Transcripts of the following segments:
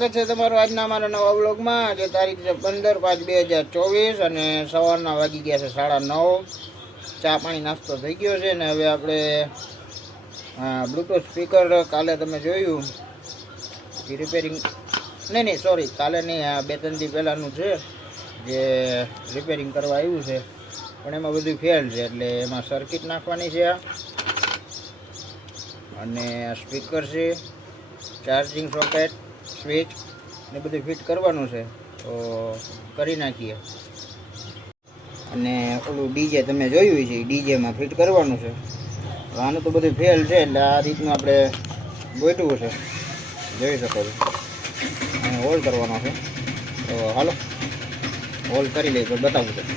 સ્વાગત છે તમારું આજના અમારા નવા વ્લોગમાં. આજે તારીખ છે 15/5/2024 અને સવારના વાગી ગયા છે 9:30. ચા પાણી નાસ્તો થઈ ગયો છે ને હવે આપણે બ્લૂટૂથ સ્પીકર કાલે તમે જોયું એ રિપેરિંગ નહીં સોરી કાલે નહીં, આ 2-3 દી પહેલાંનું છે જે રિપેરિંગ કરવા આવ્યું છે પણ એમાં બધું ફેલ છે એટલે એમાં સર્કિટ નાખવાની છે અને સ્પીકર છે, ચાર્જિંગ સોકેટ, સ્વિચ ને બધું ફિટ કરવાનું છે તો કરી નાખીએ. અને ઓલું ડીજે તમે જોયું છે ડીજેમાં ફિટ કરવાનું છે. આનું તો બધું ફેલ છે એટલે આ રીતનું આપણે ગોઠવું છે, જોઈ શકો છો. અને હોલ કરવાનો છે તો હાલો હોલ કરી લઈએ તો બતાવું છું.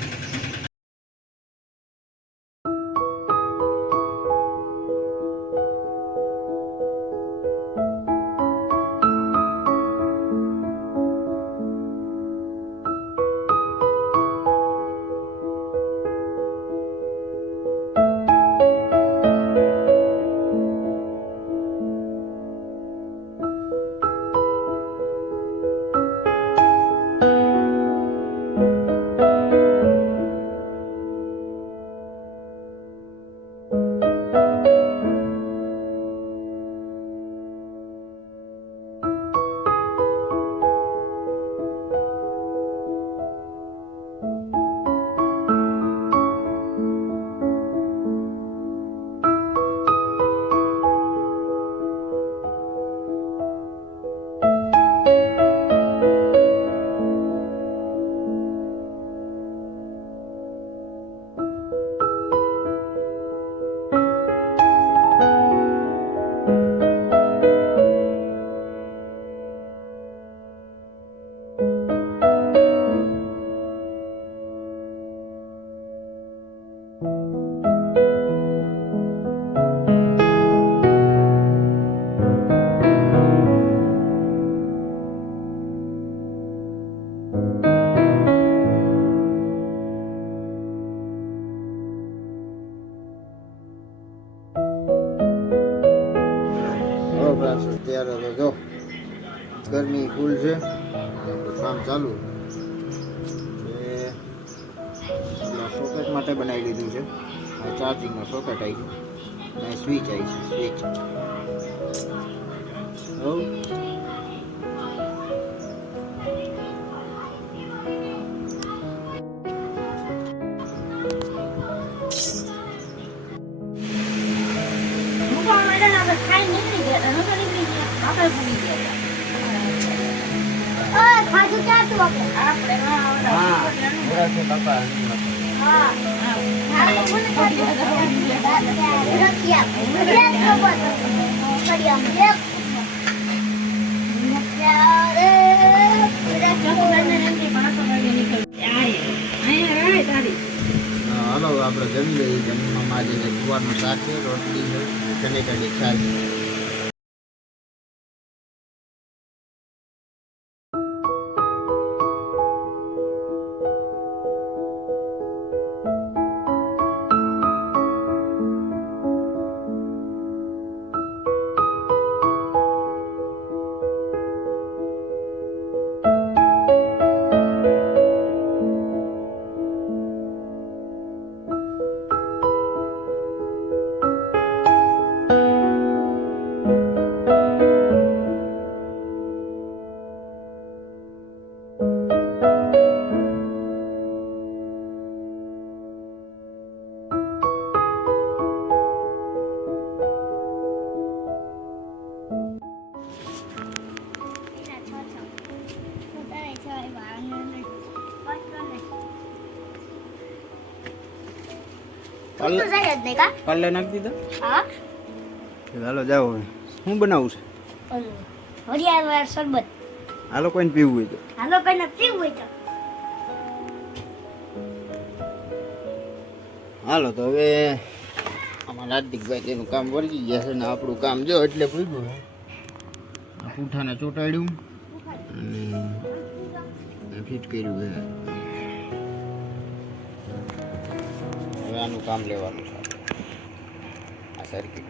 અત્યારે જો ગરમી ફૂલ છે, કામ ચાલુ સોકેટ માટે બનાવી લીધું છે. ચાર્જિંગનો સોકેટ આવી ગયું અને સ્વિચ આવી છે. સ્વિચ હાલો આપણે જમી લઈએ. જમવામાં આજે જુવારનું શાક છે, રોટલી છે, ઠંડી છાશ. પાર્લે નાખી દીધા. હાલો જાઓ. શું બનાવું છે? હરિયાળા શરબત. હાલો કોઈને પીવું હોય તો. હાલો કોઈને પીવું હોય તો. હાલો તો હવે અમારા હાર્દિકભાઈ તેનું કામ વળગી ગયા છે ને આપણું કામ જો એટલે પૂછ્યું છે. પૂઠાને ચોંટાડ્યું અને ફિટ કર્યું છે. હવે આનું કામ લેવાનું છે આ સર્કિટ.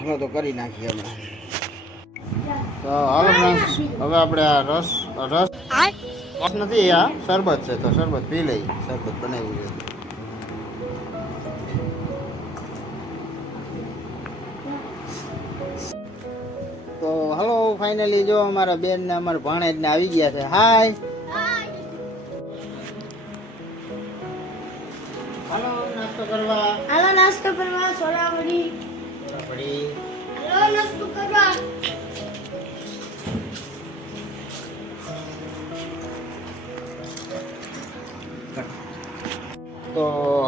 હવે તો કરી નાખીએ હમણાં. તો હાલો ફ્રેન્ડ્સ, હવે આપણે આ રસ નથી, આ શરબત છે, તો શરબત પી લઈ. શરબત બનાવ્યું છે. તો હલો, ફાઇનલી જો અમારા બેન ને અમારા ભાણેજ ને આવી ગયા છે. હાય, હાલો નાસ્તો કરવા. હાલો નાસ્તો કરવા સોલાવડી. હાલો નાસ્તો કરવા. તો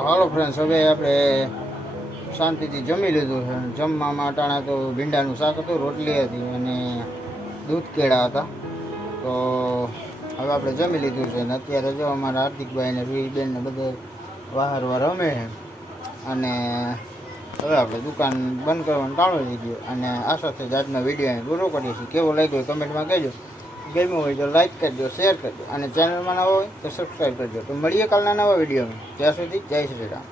હાલો ફ્રેન્ડ્સ, હવે આપણે શાંતિથી જમી લીધું છે. જમવામાં અટાણા તો ભીંડાનું શાક હતું, રોટલી હતી અને દૂધ કેળા હતા. તો હવે આપણે જમી લીધું છે ને અત્યારે જો અમારા હાર્દિકભાઈ ને રૂહીબેન ને બધે વાહરવાર રમે છે. અને હવે આપણે દુકાન બંધ કરવાનું ટાળું દીધું. અને આ સાથે જ આજનો વિડીયો પૂરો કરીએ છીએ. કેવો લાગ્યો કમેન્ટમાં કહેજો. ગમ્યું હોય તો લાઈક કરજો, શેર કરજો અને ચેનલમાં નવા હોય તો સબસ્ક્રાઈબ કરજો. તો મળીએ કાલના નવા વિડીયોમાં. ત્યાં સુધી જય શ્રી રામ.